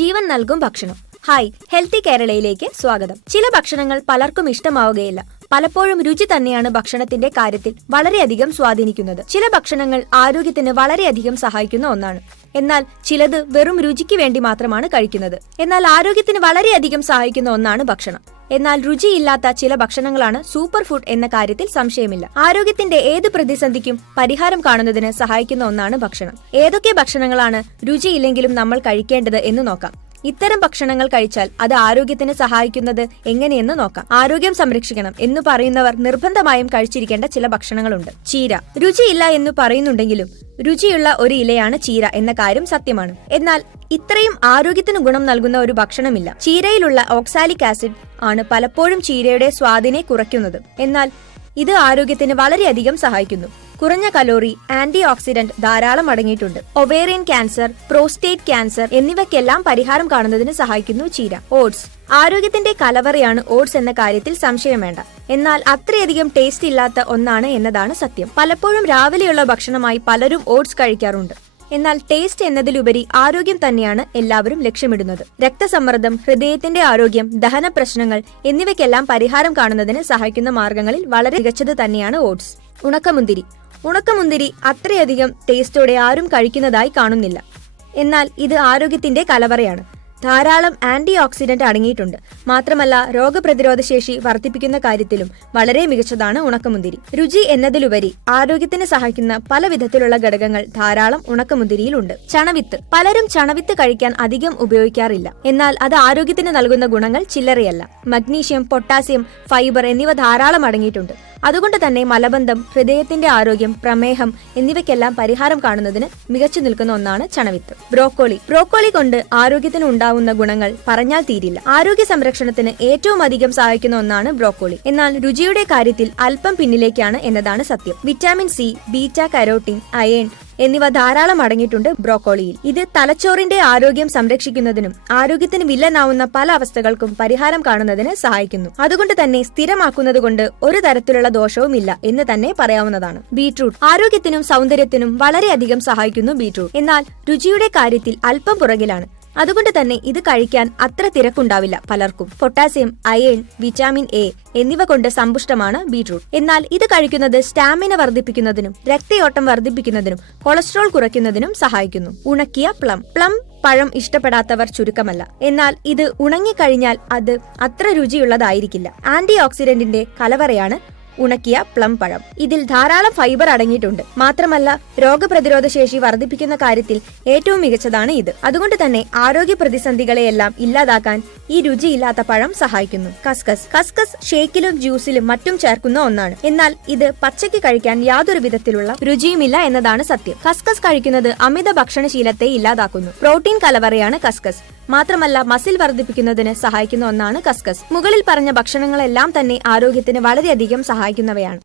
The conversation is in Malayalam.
ജീവൻ നൽകും ഭക്ഷണം. ഹായ്, ഹെൽത്തി കേരളയിലേക്ക് സ്വാഗതം. ചില ഭക്ഷണങ്ങൾ പലർക്കും ഇഷ്ടമാവുകയില്ല. പലപ്പോഴും രുചി തന്നെയാണ് ഭക്ഷണത്തിന്റെ കാര്യത്തിൽ വളരെയധികം സ്വാധീനിക്കുന്നത്. ചില ഭക്ഷണങ്ങൾ ആരോഗ്യത്തിന് വളരെയധികം സഹായിക്കുന്ന ഒന്നാണ്. എന്നാൽ ചിലത് വെറും രുചിക്ക് വേണ്ടി മാത്രമാണ് കഴിക്കുന്നത്. എന്നാൽ ആരോഗ്യത്തിന് വളരെയധികം സഹായിക്കുന്ന ഒന്നാണ് ഭക്ഷണം. എന്നാൽ രുചിയില്ലാത്ത ചില ഭക്ഷണങ്ങളാണ് സൂപ്പർ ഫുഡ് എന്ന കാര്യത്തിൽ സംശയമില്ല. ആരോഗ്യത്തിന്റെ ഏത് പ്രതിസന്ധിക്കും പരിഹാരം കാണുന്നതിന് സഹായിക്കുന്ന ഒന്നാണ് ഭക്ഷണം. ഏതൊക്കെ ഭക്ഷണങ്ങളാണ് രുചിയില്ലെങ്കിലും നമ്മൾ കഴിക്കേണ്ടത് എന്ന് നോക്കാം. ഇത്തരം ഭക്ഷണങ്ങൾ കഴിച്ചാൽ അത് ആരോഗ്യത്തിന് സഹായിക്കുന്നത് എങ്ങനെയെന്ന് നോക്കാം. ആരോഗ്യം സംരക്ഷിക്കണം എന്ന് പറയുന്നവർ നിർബന്ധമായും കഴിച്ചിരിക്കേണ്ട ചില ഭക്ഷണങ്ങളുണ്ട്. ചീര. രുചിയില്ല എന്ന് പറയുന്നുണ്ടെങ്കിലും രുചിയുള്ള ഒരു ഇലയാണ് ചീര എന്ന കാര്യം സത്യമാണ്. എന്നാൽ ഇത്രയും ആരോഗ്യത്തിന് ഗുണം നൽകുന്ന ഒരു ഭക്ഷണമില്ല. ചീരയിലുള്ള ഓക്സാലിക് ആസിഡ് ആണ് പലപ്പോഴും ചീരയുടെ സ്വാദിനെ കുറയ്ക്കുന്നത്. എന്നാൽ ഇത് ആരോഗ്യത്തിന് വളരെയധികം സഹായിക്കുന്നു. കുറഞ്ഞ കലോറി, ആന്റി ഓക്സിഡന്റ് ധാരാളം അടങ്ങിയിട്ടുണ്ട്. ഒവേറിയൻ ക്യാൻസർ, പ്രോസ്റ്റേറ്റ് ക്യാൻസർ എന്നിവയ്ക്കെല്ലാം പരിഹാരം കാണുന്നതിന് സഹായിക്കുന്നു ചീര. ഓട്സ്. ആരോഗ്യത്തിന്റെ കലവറയാണ് ഓട്സ് എന്ന കാര്യത്തിൽ സംശയം വേണ്ട. എന്നാൽ അത്രയധികം ടേസ്റ്റ് ഇല്ലാത്ത ഒന്നാണ് എന്നതാണ് സത്യം. പലപ്പോഴും രാവിലെയുള്ള ഭക്ഷണമായി പലരും ഓട്സ് കഴിക്കാറുണ്ട്. എന്നാൽ ടേസ്റ്റ് എന്നതിലുപരി ആരോഗ്യം തന്നെയാണ് എല്ലാവരും ലക്ഷ്യമിടുന്നത്. രക്തസമ്മർദ്ദം, ഹൃദയത്തിന്റെ ആരോഗ്യം, ദഹന പ്രശ്നങ്ങൾ എന്നിവയ്ക്കെല്ലാം പരിഹാരം കാണുന്നതിന് സഹായിക്കുന്ന മാർഗങ്ങളിൽ വളരെ മികച്ചത് തന്നെയാണ് ഓട്സ്. ഉണക്കമുന്തിരി. ഉണക്കമുന്തിരി അത്രയധികം ടേസ്റ്റോടെ ആരും കഴിക്കുന്നതായി കാണുന്നില്ല. എന്നാൽ ഇത് ആരോഗ്യത്തിന്റെ കലവറയാണ്. ധാരാളം ആന്റി ഓക്സിഡന്റ് അടങ്ങിയിട്ടുണ്ട്. മാത്രമല്ല രോഗപ്രതിരോധ ശേഷി വർദ്ധിപ്പിക്കുന്ന കാര്യത്തിലും വളരെ മികച്ചതാണ് ഉണക്കമുന്തിരി. രുചി എന്നതിലുപരി ആരോഗ്യത്തിന് സഹായിക്കുന്ന പല വിധത്തിലുള്ള ഘടകങ്ങൾ ധാരാളം ഉണക്കമുന്തിരിയിലുണ്ട്. ചണവിത്ത്. പലരും ചണവിത്ത് കഴിക്കാൻ അധികം ഉപയോഗിക്കാറില്ല. എന്നാൽ അത് ആരോഗ്യത്തിന് നൽകുന്ന ഗുണങ്ങൾ ചില്ലറയല്ല. മഗ്നീഷ്യം, പൊട്ടാസ്യം, ഫൈബർ എന്നിവ ധാരാളം അടങ്ങിയിട്ടുണ്ട്. അതുകൊണ്ട് തന്നെ മലബന്ധം, ഹൃദയത്തിന്റെ ആരോഗ്യം, പ്രമേഹം എന്നിവയ്ക്കെല്ലാം പരിഹാരം കാണുന്നതിന് മികച്ചു നിൽക്കുന്ന ഒന്നാണ് ചണവിത്ത്. ബ്രോക്കോളി. ബ്രോക്കോളി കൊണ്ട് ആരോഗ്യത്തിന് ഉണ്ടാവുന്ന ഗുണങ്ങൾ പറഞ്ഞാൽ തീരില്ല. ആരോഗ്യ സംരക്ഷണത്തിന് ഏറ്റവും അധികം സഹായിക്കുന്ന ഒന്നാണ് ബ്രോക്കോളി. എന്നാൽ രുചിയുടെ കാര്യത്തിൽ അല്പം പിന്നിലേക്കാണ് എന്നതാണ് സത്യം. Vitamin C, beta carotene, iron എന്നിവ ധാരാളം അടങ്ങിയിട്ടുണ്ട് ബ്രോക്കോളിയിൽ. ഇത് തലച്ചോറിന്റെ ആരോഗ്യം സംരക്ഷിക്കുന്നതിനും ആരോഗ്യത്തിന് വില്ലനാവുന്ന പല അവസ്ഥകൾക്കും പരിഹാരം കാണുന്നതിന് സഹായിക്കുന്നു. അതുകൊണ്ട് തന്നെ സ്ഥിരമാക്കുന്നത് കൊണ്ട് ഒരു തരത്തിലുള്ള ദോഷവുമില്ല എന്ന് തന്നെ പറയാവുന്നതാണ്. ബീട്രൂട്ട്. ആരോഗ്യത്തിനും സൗന്ദര്യത്തിനും വളരെയധികം സഹായിക്കുന്നു ബീട്രൂട്ട്. എന്നാൽ രുചിയുടെ കാര്യത്തിൽ അല്പം പുറകിലാണ്. അതുകൊണ്ട് തന്നെ ഇത് കഴിക്കാൻ അത്ര തിരക്കുണ്ടാവില്ല പലർക്കും. പൊട്ടാസ്യം, അയേൺ, വിറ്റാമിൻ എ എന്നിവ കൊണ്ട് സമ്പുഷ്ടമാണ് ബീട്രൂട്ട്. എന്നാൽ ഇത് കഴിക്കുന്നത് സ്റ്റാമിന വർദ്ധിപ്പിക്കുന്നതിനും രക്തയോട്ടം വർദ്ധിപ്പിക്കുന്നതിനും കൊളസ്ട്രോൾ കുറയ്ക്കുന്നതിനും സഹായിക്കുന്നു. ഉണക്കിയ പ്ലം. പ്ലം പഴം ഇഷ്ടപ്പെടാത്തവർ ചുരുക്കമല്ല. എന്നാൽ ഇത് ഉണങ്ങിക്കഴിഞ്ഞാൽ അത് അത്ര രുചിയുള്ളതായിരിക്കില്ല. ആന്റി ഓക്സിഡന്റിന്റെ കലവറയാണ് ഉണക്കിയ പ്ലം പഴം. ഇതിൽ ധാരാളം ഫൈബർ അടങ്ങിയിട്ടുണ്ട്. മാത്രമല്ല രോഗപ്രതിരോധ ശേഷി വർദ്ധിപ്പിക്കുന്ന കാര്യത്തിൽ ഏറ്റവും മികച്ചതാണ് ഇത്. അതുകൊണ്ട് തന്നെ ആരോഗ്യ പ്രതിസന്ധികളെയെല്ലാം ഇല്ലാതാക്കാൻ ഈ രുചിയില്ലാത്ത പഴം സഹായിക്കുന്നു. കസ്കസ്. കസ്കസ് ഷേക്കിലും ജ്യൂസിലും മറ്റും ചേർക്കുന്ന ഒന്നാണ്. എന്നാൽ ഇത് പച്ചയ്ക്ക് കഴിക്കാൻ യാതൊരു വിധത്തിലുള്ള രുചിയുമില്ല എന്നതാണ് സത്യം. കസ്കസ് കഴിക്കുന്നത് അമിത ഭക്ഷണശീലത്തെ ഇല്ലാതാക്കുന്നു. പ്രോട്ടീൻ കലവറയാണ് കസ്കസ്. മാത്രമല്ല മസിൽ വർദ്ധിപ്പിക്കുന്നതിന് സഹായിക്കുന്ന ഒന്നാണ് കസ്കസ്. മുകളിൽ പറഞ്ഞ ഭക്ഷണങ്ങളെല്ലാം തന്നെ ആരോഗ്യത്തിന് വളരെയധികം സഹായിക്കുന്നവയാണ്.